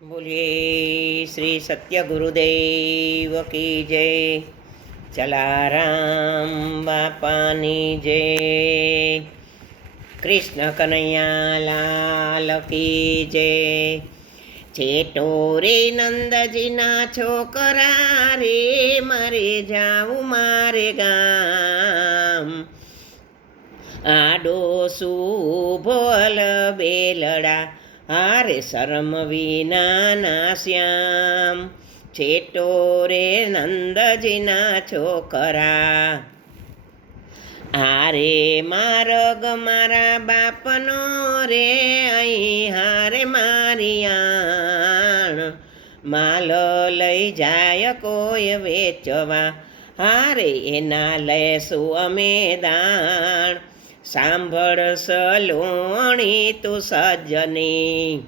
બોલીએ શ્રી સત્ય ગુરુદેવ કી જય ચલારામ બાપાની જય કૃષ્ણ કનૈયા લાલ કી જય રે નંદજીના છોકરા રે મારે જાઉં મારે ગામ આડો સુભોલ બેલડા હારે શરમ વિના ના શ્યામ. છેટો રે નંદજીના છોકરા. હારે મારગ મારા બાપનો રે, અહીં હારે મારિયાણ માલ લઈ જાય કોઈ વેચવા, હારે એના લેશું અમે દાણ. સાંભળ સલોણી તું સજની.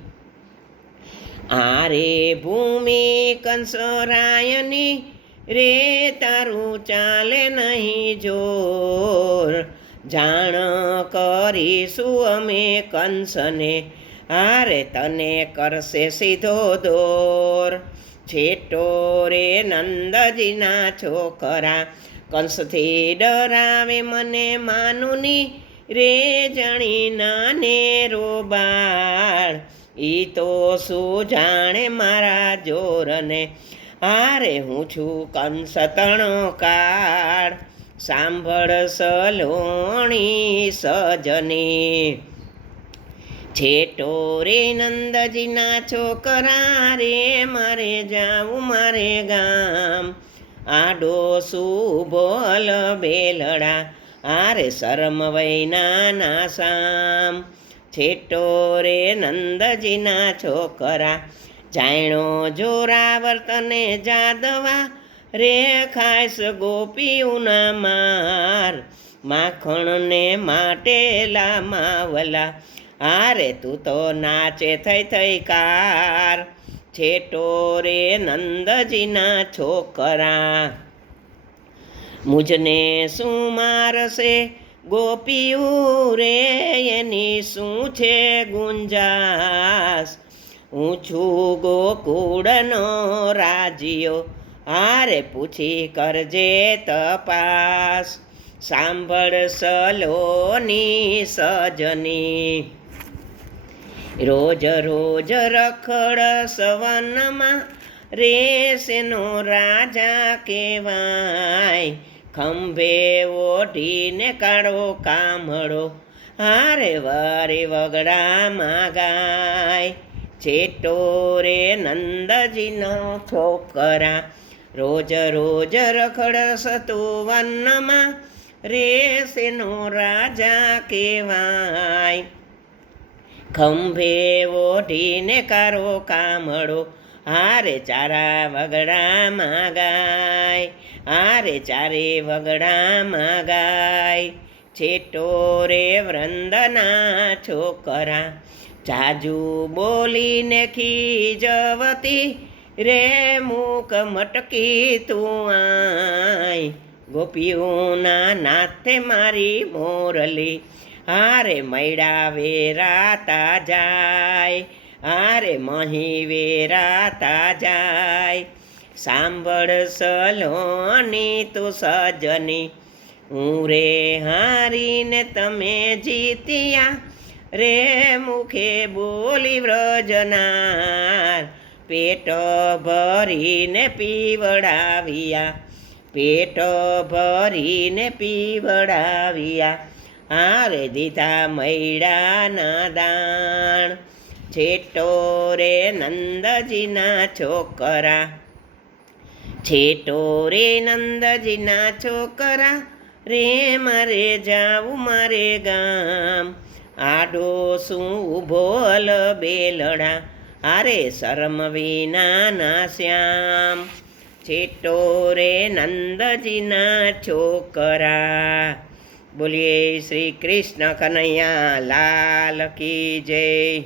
આરે ભૂમિ કંસરાયની રે તારું ચાલે નહીં જોર. જાણ કરીશું અમે કંસને આરે તને કરશે સીધો દોર. છેટો રે નંદજીના છોકરા કંસથી ડરાવે મને માનુની રે જણી નાને રોબાળ ઈ તો શું જાણે મારા જોરને? આરે હું છું કંસ તણો કાળ. સાંભળ સલોણી સજની. છેટો રે નંદજીના છોકરા રે મારે જાવું મારે ગામ. આડો સુબોલ બેલડા, આરે શરમ વૈના નાસામ. છેટો રે નંદજીના છોકરા જાણો જોરાવર તને જાદવા, રે ખાસ ગોપીઓના માર. માખણને માટેલા માવલા આરે તું તો નાચે થઈ થઈ કાર. છેટો રે નંદજીના છોકરા. મુજને શું મારશે? ગોપીયું રે એની શું છે ગુંજાસ હું છું ગોકુળનો રાજીયો. હારે પૂછી કરજે તપાસ. સાંભળ સલોની સજની. રોજ રોજ રખડ સવનમાં રેસનો રાજા કહેવાય. ખંભે ઓઢીને કાળો કામળો, હારે વારે વગડામાં ગાય છેટો રે નંદજીનો છોકરા, રોજ રોજ રખડ સતું વનમાં રેસનો રાજા કહેવાય. ખંભે ઓઢીને કારો કામળો, હારે ચારા વગડામાં ગાય હારે ચારે વગડામાં ગાય છેટો રે વૃંદના છોકરા, જાજુ બોલીને ખીજવતી, રે મૂક મટકી તું આય. ગોપીઓના નાથે મારી મોરલી હારે મૈડા વેરાતા જાય હારે મહી વેરાતા જાય. સાંભળ સલોની તું સજની, હું રે હારીને તમે જીત્યા. રે મુખે બોલી વ્રજનાર, પેટ ભરીને પીવડાવ્યા. પેટ ભરીને પીવડાવ્યા. હારે દીધા મૈડાના દાણ. છેટો રે નંદજીના છોકરા. છેટો રે નંદજીના છોકરા, રે મારે જાવું મારે ગામ. આડો શું ઊભો અલ બેલડા, આરે શરમ વિના ના શ્યામ. છેટો રે નંદજીના છોકરા. બોલીએ શ્રી કૃષ્ણ કનૈયા લાલ કી જય.